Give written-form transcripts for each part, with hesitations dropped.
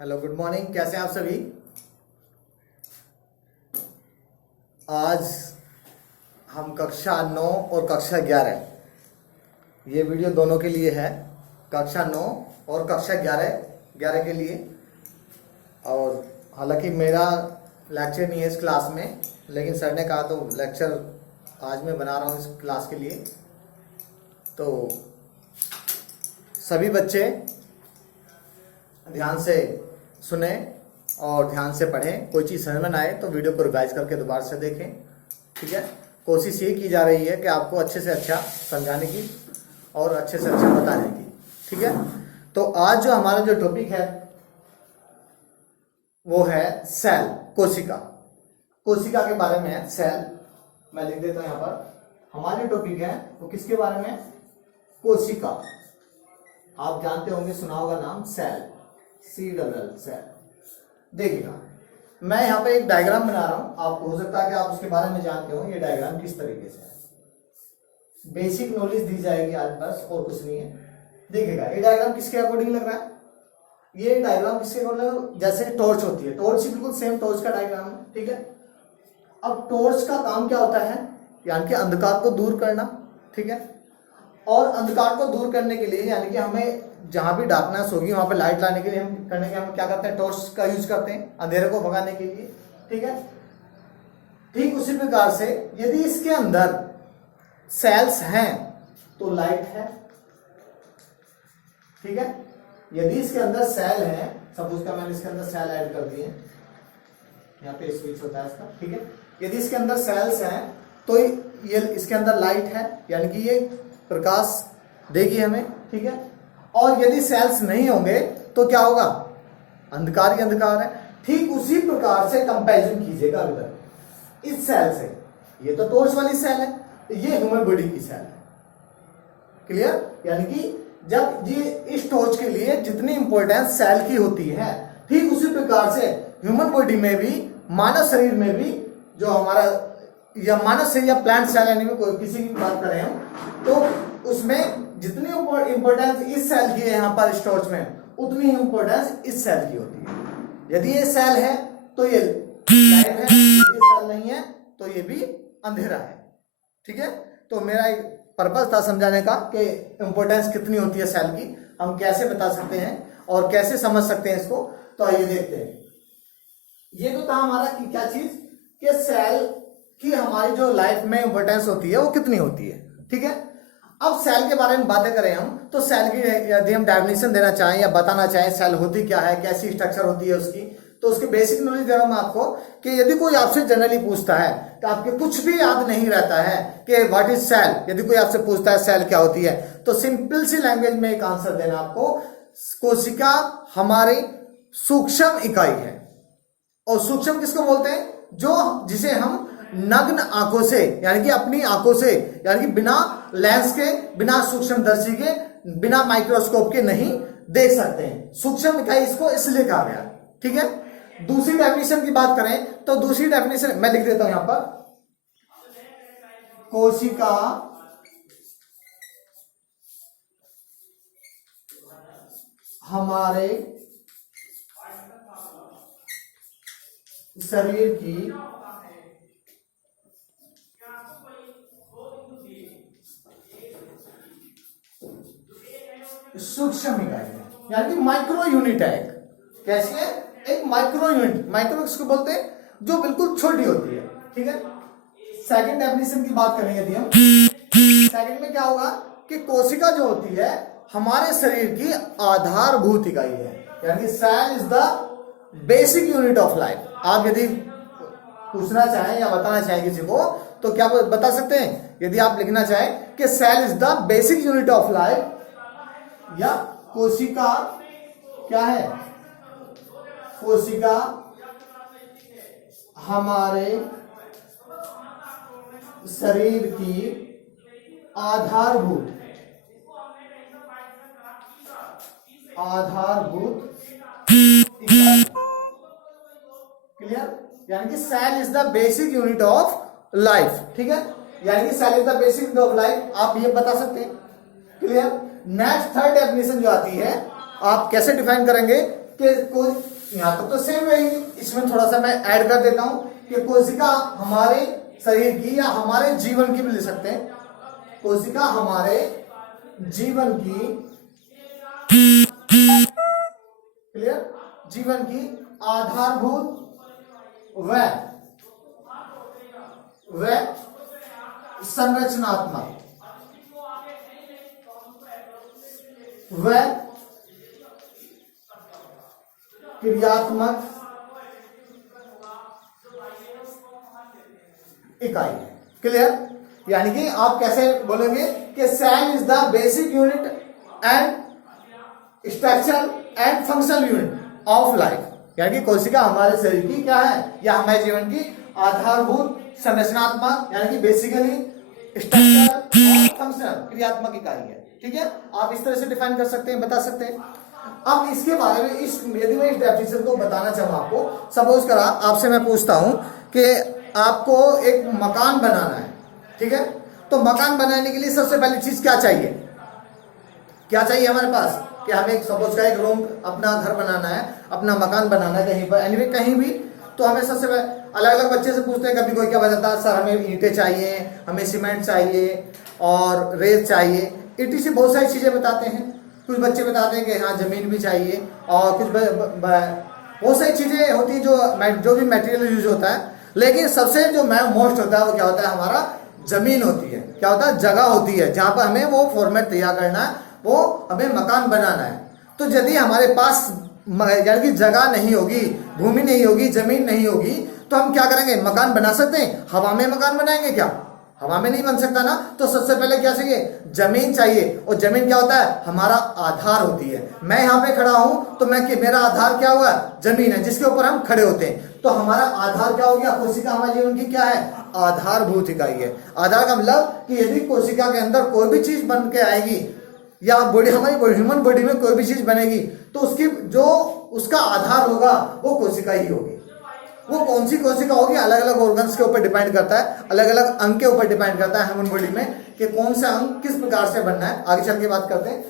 Hello, good morning. कैसे हैं आप सभी? आज हम कक्षा 9 और कक्षा 11, ये वीडियो दोनों के लिए है। कक्षा 9 और कक्षा 11 के लिए। और हालांकि मेरा लेक्चर नहीं है इस क्लास में, लेकिन सर ने कहा तो लेक्चर आज मैं बना रहा हूँ इस क्लास के लिए। तो सभी बच्चे ध्यान से सुने और ध्यान से पढ़ें। कोई चीज़ समझ में ना आए तो वीडियो को रिवाइज करके दोबारा से देखें, ठीक है। कोशिश ये की जा रही है कि आपको अच्छे से अच्छा समझाने की और अच्छे से अच्छा बताने की, ठीक है। तो आज जो हमारा जो टॉपिक है वो है सेल, कोशिका। कोशिका के बारे में है सेल। मैं लिख देता हूं यहाँ पर। हमारे टॉपिक है वो किसके बारे में? कोशिका। आप जानते होंगे, सुना होगा नाम सेल, CLL सेल। देखिएगा, मैं यहाँ पे एक डायग्राम बना रहा हूं। आपको हो सकता है कि आप उसके बारे में जानते हो ये डायग्राम किस तरीके से है। बेसिक नॉलेज दी जाएगी आज, बस, और कुछ नहीं है। देखिएगा, ये डायग्राम किसके अकॉर्डिंग लग रहा है? ये डायग्राम किसके अकॉर्डिंग? जैसे टॉर्च होती है, टॉर्च बिल्कुल सेम टॉर्च का डायग्राम है, ठीक है। अब टॉर्च का काम क्या होता है? यानी कि अंधकार को दूर करना, ठीक है। और अंधकार को दूर करने के लिए, यानी कि हमें जहां भी डार्कनेस होगी वहां पे लाइट लाने के लिए हम क्या करते हैं? टॉर्च का यूज करते हैं अंधेरे को भगाने के लिए, ठीक है। ठीक उसी प्रकार से यदि इसके अंदर सेल्स हैं तो लाइट है, ठीक है। यदि इसके अंदर सेल है, सपोज का मैंने इसके अंदर सेल ऐड कर दिए, यहाँ पे स्विच होता है इसका, ठीक है। यदि इसके अंदर सेल्स हैं तो ये इसके अंदर लाइट है, यानी कि ये प्रकाश देगी हमें, ठीक है। और यदि सेल्स नहीं होंगे तो क्या होगा? अंधकार ही अंधकार है। ठीक उसी प्रकार से कंपैरिजन कीजिएगा अगर इस सेल से। ये तो टॉर्च वाली सेल है, ये ह्यूमन बॉडी की सेल है, क्लियर। यानी कि जब ये इस टॉर्च के लिए जितनी इंपॉर्टेंस सेल की होती है, ठीक उसी प्रकार से ह्यूमन बॉडी में भी, मानव शरीर में भी, जो हमारा या मानव शरीर या प्लांट सेल, यानी कोई किसी की बात करें हम, तो उसमें जितनी इंपॉर्टेंस इस सेल की है यहाँ पर इस टॉर्च में, उतनी इंपॉर्टेंस इस सेल की होती है। यदि ये सेल है तो ये लाइट है, यदि सेल नहीं है तो ये भी अंधेरा है, ठीक है। तो मेरा एक पर्पस था समझाने का कि इंपॉर्टेंस कितनी होती है सेल की, हम कैसे बता सकते हैं और कैसे समझ सकते हैं इसको। तो आइए देखते हैं। ये तो था हमारा कि क्या चीज, कि सेल की हमारी जो लाइफ में इंपॉर्टेंस होती है वो कितनी होती है, ठीक है। अब सेल के बारे में बातें करें हम, तो सेल की यदि हम डेफिनेशन देना चाहें या बताना चाहें सेल होती क्या है, कैसी स्ट्रक्चर होती है उसकी, तो उसकी बेसिक नॉलेज दे रहा हूं मैं आपको। कि यदि कोई आपसे जनरली पूछता है तो आपके कुछ भी याद नहीं रहता है कि व्हाट इज सेल, यदि कोई आपसे पूछता है सेल क्या होती है, तो सिंपल सी लैंग्वेज में एक आंसर देना आपको, कोशिका हमारी सूक्ष्म इकाई है। और सूक्ष्म किसको बोलते हैं? जो जिसे हम नग्न आंखों से, यानी कि अपनी आंखों से, यानी कि बिना लेंस के, बिना सूक्ष्मदर्शी के, बिना माइक्रोस्कोप के नहीं देख सकते हैं। सूक्ष्म इकाई इसको इसलिए कहा गया, ठीक है। दूसरी डेफिनेशन की बात करें तो दूसरी डेफिनेशन मैं लिख देता हूं यहां पर। कोशिका हमारे शरीर की सूक्ष्म इकाई है, यानी कि माइक्रो यूनिट है। कैसी है? एक माइक्रो यूनिट। माइक्रो किसको बोलते हैं? जो बिल्कुल छोटी होती है, ठीक है। सेकंड डेफिनेशन की बात करेंगे यदि हम, सेकंड में क्या होगा कि कोशिका जो होती है हमारे शरीर की आधारभूत इकाई है, यानी कि cell is the basic unit of life. आप यदि पूछना चाहें या बताना चाहें किसी को तो क्या बता सकते हैं? यदि आप लिखना चाहें कि cell is the basic unit of life, या कोशिका क्या है? कोशिका हमारे शरीर की आधारभूत क्लियर। यानी कि cell is the basic unit of life, ठीक है। यानी कि cell is the basic unit of life, आप ये बता सकते हैं, क्लियर। नेक्स्ट थर्ड डेफिनेशन जो आती है, आप कैसे डिफाइन करेंगे कि यहाँ तक तो सेम रहेगी, इसमें थोड़ा सा मैं ऐड कर देता हूं कि कोशिका हमारे शरीर की या हमारे जीवन की भी ले सकते हैं। कोशिका हमारे जीवन की, क्लियर, जीवन की आधारभूत व संरचनात्मक व क्रियात्मक इकाई है। क्लियर? यानी कि आप कैसे बोलेंगे कि cell is the basic unit and structure and functional unit of life. यानी कि कोशिका हमारे शरीर की क्या है, या हमारे जीवन की आधारभूत संरचनात्मक यानी कि बेसिकली स्ट्रक्चर और फंक्शनल क्रियात्मक इकाई है। ठीक है, आप इस तरह से डिफाइन कर सकते हैं, बता सकते हैं। अब इसके बारे में यदि मैं इस डेफिनेशन को बताना चाहूँ आपको, सपोज करा आपसे मैं पूछता हूं कि आपको एक मकान बनाना है, ठीक है, तो मकान बनाने के लिए सबसे पहली चीज क्या चाहिए, क्या चाहिए हमारे पास, कि हमें सपोज का एक रूम, अपना घर बनाना है, अपना मकान बनाना है कहीं पर, एनीवे कहीं भी, तो हमें सबसे पहले अलग अलग बच्चे से पूछते हैं, कभी कोई क्या बताता है, सर हमें ईंटें चाहिए, हमें सीमेंट चाहिए और रेत चाहिए, ईटी से बहुत सारी चीजें बताते हैं। कुछ बच्चे बताते हैं कि हाँ जमीन भी चाहिए, और कुछ बहुत सारी चीजें होती हैं जो भी मटेरियल यूज होता है, लेकिन सबसे जो मोस्ट होता है वो क्या होता है, हमारा जमीन होती है, क्या होता है, जगह होती है, जहां पर हमें वो फॉर्मेट तैयार करना है, वो हमें मकान बनाना है। तो यदि हमारे पास यानी कि जगह नहीं होगी, भूमि नहीं होगी, जमीन नहीं होगी, तो हम क्या करेंगे, मकान बना सकते हैं, हवा में मकान बनाएंगे क्या, हवा में नहीं बन सकता ना। तो सबसे पहले क्या चाहिए, जमीन चाहिए, और जमीन क्या होता है, हमारा आधार होती है। मैं यहाँ पे खड़ा हूं तो मेरा आधार क्या हुआ, जमीन है, जिसके ऊपर हम खड़े होते हैं। तो हमारा आधार क्या हो गया, कोशिका हमारे जीवन की क्या है, आधारभूत इकाई है। आधार का मतलब कि यदि कोशिका के अंदर कोई भी चीज बन के आएगी, या बॉडी, हमारी ह्यूमन बॉडी में कोई भी चीज बनेगी, तो उसका आधार होगा वो कोशिका ही होगी। वो कौन सी कोशिका होगी, अलग अलग ऑर्गन्स के ऊपर डिपेंड करता है, अलग अलग अंग के ऊपर डिपेंड करता है ह्यूमन बॉडी में, कि कौन सा अंग किस प्रकार से बनना है। आगे चल के बात करते हैं।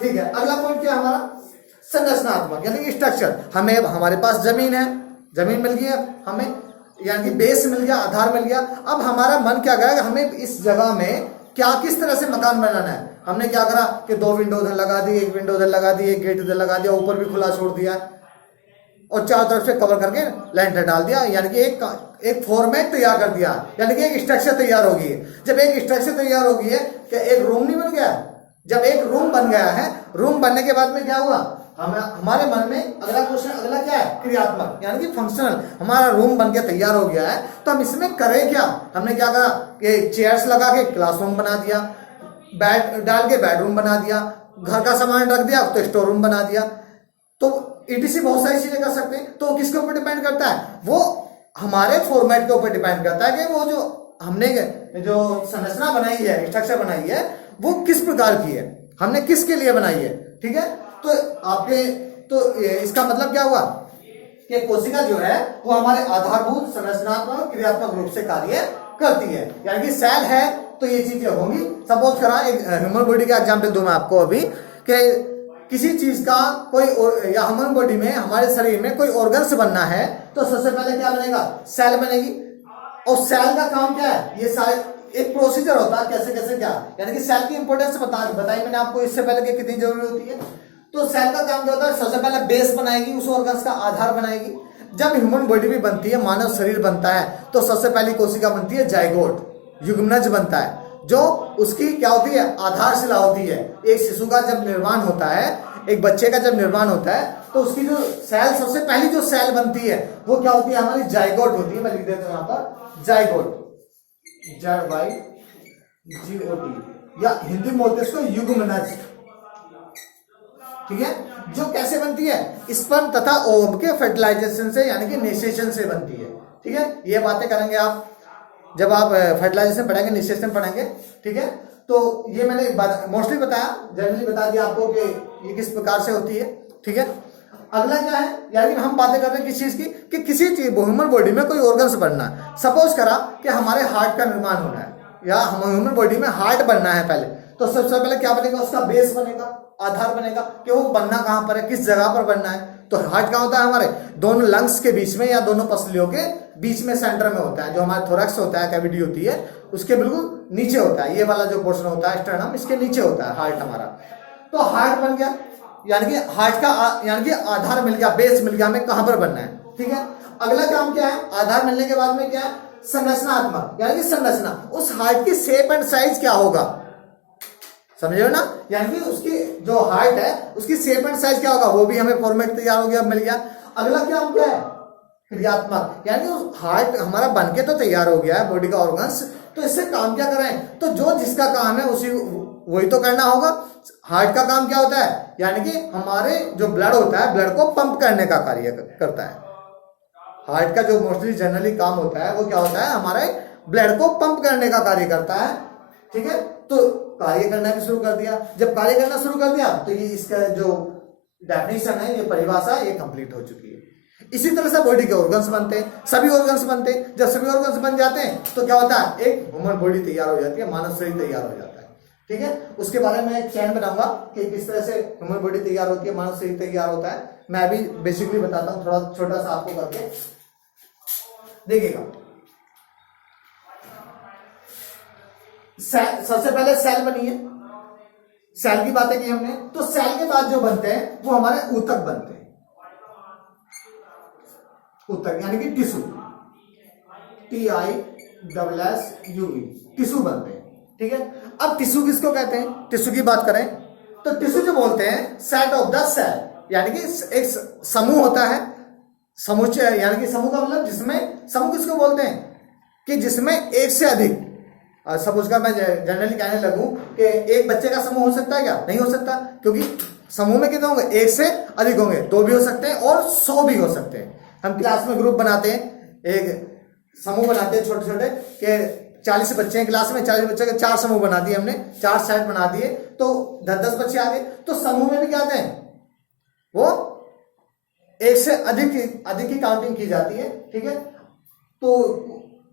ठीक है, अगला पॉइंट क्या है हमारा, संरचनात्मक यानी कि स्ट्रक्चर। हमें, हमारे पास जमीन है, जमीन मिल गई हमें, यानी कि बेस मिल गया, आधार मिल गया। अब हमारा मन क्या करेगा, हमें इस जगह में क्या, किस तरह से मकान बनाना है। हमने क्या करा कि 2 विंडो उधर लगा दी, 1 विंडो उधर लगा दी, 1 गेट उधर लगा दिया, ऊपर भी खुला छोड़ दिया और चारों तरफ से कवर करके लेंटर डाल दिया, यानी कि एक फॉर्मेट तैयार कर दिया, यानी कि एक स्ट्रक्चर तैयार हो गई है। जब एक स्ट्रक्चर तैयार हो गई है, क्या एक रूम नहीं बन गया, जब एक रूम बन गया है, रूम बनने के बाद में क्या हुआ, हमारे मन में अगला क्वेश्चन, अगला क्या है, क्रियात्मक यानी कि फंक्शनल। हमारा रूम बन के तैयार हो गया है, तो हम इसमें करें क्या, हमने क्या करा कि चेयर्स लगा के क्लासरूम बना दिया, बेड डाल के बेडरूम बना दिया, घर का सामान रख दिया तो स्टोर रूम बना दिया। तो ईटीसी बहुत सारी चीजें कर सकते हैं। तो किसके ऊपर डिपेंड करता है, वो हमारे फॉर्मेट के ऊपर डिपेंड करता है कि वो जो हमने जो संरचना बनाई है, स्ट्रक्चर बनाई है, वो किस प्रकार की है, हमने किसके लिए बनाई है। ठीक है, तो आपके, तो इसका मतलब क्या हुआ कि कोशिका जो है वो हमारे आधारभूत संरचनात्मक क्रियात्मक रूप से कार्य करती है। यानी कि सेल है तो ये चीजें होंगी। सपोज करा एक ह्यूमन बॉडी का एग्जांपल दूं मैं आपको अभी, कि किसी चीज का कोई या ह्यूमन बॉडी में, हमारे शरीर में कोई ऑर्गन्स बनना है, तो सबसे पहले क्या बनेगा, सेल बनेगी। और सेल का काम क्या है, ये सारे एक प्रोसीजर होता है, कैसे कैसे क्या, यानी कि सेल की इंपोर्टेंस बताई मैंने आपको इससे पहले कि कितनी जरूरी होती है। तो सेल का काम क्या होता है, सबसे पहले बेस बनाएगी, उस ऑर्गन्स का आधार बनाएगी। जब ह्यूमन बॉडी भी बनती है, मानव शरीर बनता है, तो सबसे पहली कोशिका बनती है जाइगोट, युग्मनज बनता है, जो उसकी क्या होती है, आधारशिला होती है। एक शिशु का जब निर्माण होता है, एक बच्चे का जब निर्माण होता है, तो उसकी जो सेल, सबसे पहली जो सेल बनती है वो क्या होती है, हमारी जाइगोट होती है। मैं लिख देता हूं यहाँ पर, जाइगोट, JYGOT, या हिंदी में बोलते हैं इसको युग्मनज। ठीक है, जो कैसे बनती है, स्पर्म तथा ओव के फर्टिलाइजेशन से, यानी कि निषेचन से बनती है। ठीक है, ये बातें करेंगे आप जब आप फर्टिलाइजेशन पढ़ेंगे, निषेचन पढ़ेंगे। ठीक है, तो ये मैंने मोस्टली बताया, जनरली बता दिया आपको कि ये किस प्रकार से होती है। ठीक है, अगला क्या है, यानी हम बातें कर रहे हैं किस चीज की, कि किसी चीज ह्यूमन बॉडी में कोई ऑर्गन्स बनना है। सपोज करा कि हमारे हार्ट का निर्माण होना है, या हम ह्यूमन बॉडी में हार्ट बनना है पहले, तो सबसे पहले क्या बनेगा, उसका बेस बनेगा, आधार बनेगा, कि वो बनना कहां पर है, किस जगह पर बनना है। तो हार्ट कहाँ होता है? हमारे दोनों लंग्स के बीच में या दोनों पसलियों के बीच में सेंटर में होता है। जो हमारा थोरैक्स होता है, कैविटी होती है, उसके बिल्कुल नीचे होता है। ये वाला जो पोर्शन होता है स्टर्नम, इसके नीचे होता है हार्ट हमारा। तो हार्ट बन गया, यानी कि हार्ट का यानी कि आधार मिल गया, बेस मिल गया, हमें कहां पर बनना है। ठीक है, अगला काम क्या है? आधार मिलने के बाद में क्या है? संरचनात्मक, यानी कि संरचना, उस हार्ट की शेप एंड साइज क्या होगा, समझे हो ना? यानी कि उसकी जो हार्ट है उसकी शेप एंड साइज क्या होगा, वो भी हमें फॉर्मेट तैयार हो गया, मिल गया। अगला काम क्या है? क्रियात्मक, यानी उस हार्ट हमारा बनके तो तैयार हो गया है, बॉडी का ऑर्गन्स, तो इससे काम क्या कराएं? तो जो जिसका काम है उसी वही तो करना होगा। हार्ट का काम क्या होता है? यानी कि हमारे जो ब्लड होता है, ब्लड को पंप करने का कार्य करता है। हार्ट का जो मोस्टली जनरली काम होता है वो क्या होता है? हमारे ब्लड को पंप करने का कार्य करता है। ठीक है, तो कार्य करना भी शुरू कर दिया। जब कार्य करना शुरू कर दिया तो ये इसका जो डेफिनेशन है, ये परिभाषा, ये कंप्लीट हो चुकी है। इसी तरह से बॉडी के ऑर्गन्स बनते हैं, सभी ऑर्गन्स बनते हैं। जब सभी ऑर्गन्स बन जाते हैं तो क्या होता है? एक ह्यूमन बॉडी तैयार हो जाती है, मानव शरीर तैयार हो जाता है। ठीक है, उसके बारे में एक चैन बनाऊंगा कि किस तरह से ह्यूमन बॉडी तैयार होती है, मानव शरीर तैयार होता है। मैं अभी बेसिकली बताता हूं, थोड़ा छोटा सा आपको करके देखिएगा। सबसे पहले सेल बनी है, सेल की बातें की हमने। तो सेल के बाद जो बनते हैं वो हमारे ऊतक बनते हैं। ऊतक यानी कि टिश्यू, TISSUE, टिश्यू बनते हैं। ठीक है, अब टिश्यू किसको कहते हैं? टिश्यू की बात करें तो टिश्यू जो बोलते हैं सेट ऑफ द सेल, यानी कि एक समूह होता है, समुच्चय, यानी कि समूह का मतलब जिसमें, समूह किसको बोलते हैं? कि जिसमें एक से अधिक, सपोज का मैं जनरली कहने लगूं कि एक बच्चे का समूह हो सकता है क्या? नहीं हो सकता, क्योंकि समूह में कितने होंगे? एक से अधिक होंगे, 2 भी हो सकते हैं और 100 भी हो सकते हैं। हम क्लास में ग्रुप बनाते हैं, एक समूह बनाते हैं छोटे छोटे, के 40 बच्चे हैं क्लास में, 40 बच्चे के 4 समूह बना दिए हमने, 4 सेट बना दिए, तो 10-10 बच्चे आ गए। तो समूह में भी क्या आते हैं? वो एक से अधिक की काउंटिंग की जाती है। ठीक है, तो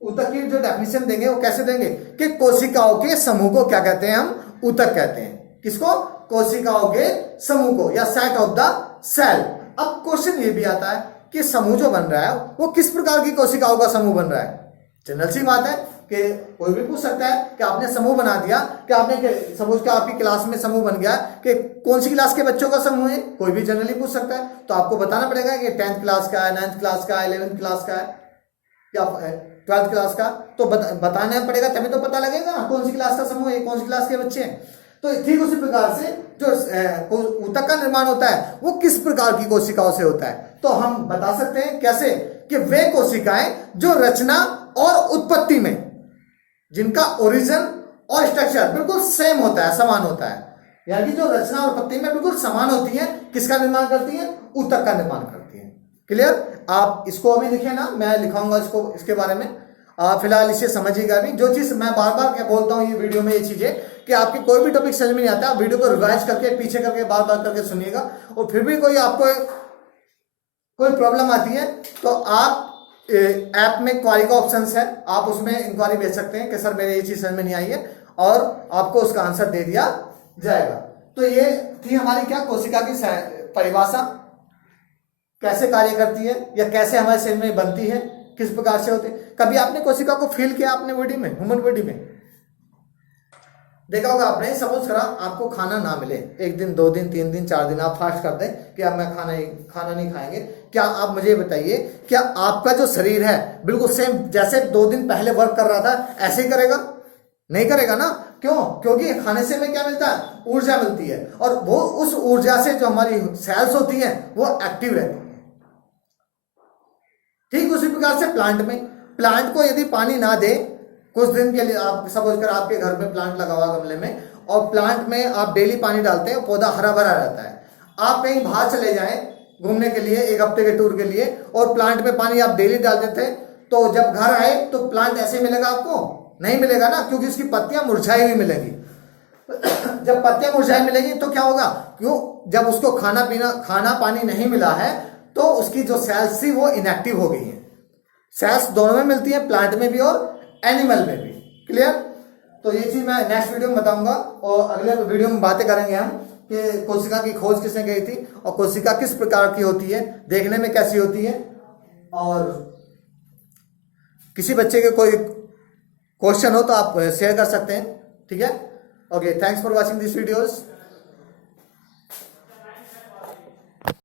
ऊतक की जो डेफिनेशन देंगे वो कैसे देंगे कि कोशिकाओं के समूह को क्या कहते हैं? हम ऊतक कहते हैं। किसको? कोशिकाओं के समूह को, या सेट ऑफ द सेल। अब क्वेश्चन ये भी आता है कि समूह जो बन रहा है वो किस प्रकार की कोशिकाओं का समूह बन रहा है? जनरल सी बात है कि कोई भी पूछ सकता है कि आपने समूह बना दिया, कि आपने सपोज कि आपकी क्लास में समूह बन गया कि कौन सी क्लास के बच्चों का समूह है, कोई भी जनरली पूछ सकता है। तो आपको बताना पड़ेगा कि 10th क्लास का है, 9th क्लास का है, 11th क्लास का है, या 12th क्लास का। तो बताना पड़ेगा, तभी तो पता लगेगा कौन सी क्लास का समूह है, कौन सी क्लास के बच्चे हैं। तो ठीक उसी प्रकार से जो ऊतक का निर्माण होता है वो किस प्रकार की कोशिकाओं से होता है? तो हम बता सकते हैं कैसे, कि वे कोशिकाएं जो रचना और उत्पत्ति में, जिनका ओरिजिन और स्ट्रक्चर बिल्कुल सेम होता है, समान होता है, यानी कि जो रचना और उत्पत्ति में बिल्कुल समान होती है, किसका निर्माण करती है? ऊतक का निर्माण करती है। क्लियर? आप इसको अभी लिखे ना, मैं लिखाऊंगा इसको, इसके बारे में आप फिलहाल इसे समझिएगा। अभी जो चीज मैं बार बार क्या बोलता हूँ ये वीडियो में, ये चीजें कि आपकी कोई भी टॉपिक समझ में नहीं आता, आप वीडियो को रिवाइज करके पीछे करके बार बार करके सुनिएगा, और फिर भी कोई आपको कोई प्रॉब्लम आती है तो आप ऐप में क्वारी का ऑप्शन है, आप उसमें इंक्वायरी भेज सकते हैं कि सर मेरे ये चीज समझ में नहीं आई है, और आपको उसका आंसर दे दिया जाएगा। तो ये थी हमारी क्या, कोशिका की परिभाषा, कैसे कार्य करती है या कैसे हमारे शरीर में बनती है, किस प्रकार से होते हैं। कभी आपने कोशिका को फील किया अपने बॉडी में, ह्यूमन बॉडी में? देखा होगा आपने, सपोज करा आपको खाना ना मिले, 1 दिन 2 दिन 3 दिन 4 दिन आप फास्ट कर दें कि अब मैं खाना नहीं खाएंगे, क्या आप मुझे बताइए, क्या आपका जो शरीर है बिल्कुल सेम जैसे 2 दिन पहले वर्क कर रहा था ऐसे ही करेगा? नहीं करेगा ना। क्यों? क्योंकि खाने से हमें क्या मिलता है? ऊर्जा मिलती है, और वो उस ऊर्जा से जो हमारी सेल्स होती हैं वो एक्टिव रहती है। ठीक उसी प्रकार से प्लांट को यदि पानी ना दे कुछ दिन के लिए, आप सपोज कर आपके घर में प्लांट लगा हुआ गमले में, और प्लांट में आप डेली पानी डालते हैं, पौधा हरा भरा रहता है। आप कहीं बाहर चले जाएं घूमने के लिए, 1 हफ्ते के टूर के लिए, और प्लांट में पानी आप डेली डाल देते हैं, तो जब घर आए तो प्लांट ऐसे मिलेगा आपको? नहीं मिलेगा ना, क्योंकि उसकी पत्तियां मुरझाई हुई मिलेगी। जब पत्तियां मुरझाई मिलेगी तो क्या होगा? क्यों? जब उसको खाना पानी नहीं मिला है तो उसकी जो सेल्स थी वो इनएक्टिव हो गई है। सेल्स दोनों में मिलती है, प्लांट में भी और एनिमल में भी। क्लियर? तो ये चीज मैं नेक्स्ट वीडियो में बताऊंगा, और अगले वीडियो में बातें करेंगे हम कि कोशिका की खोज किसने की थी और कोशिका किस प्रकार की होती है, देखने में कैसी होती है, और किसी बच्चे के कोई क्वेश्चन हो तो आप शेयर कर सकते हैं। ठीक है, okay, thanks for watching this videos.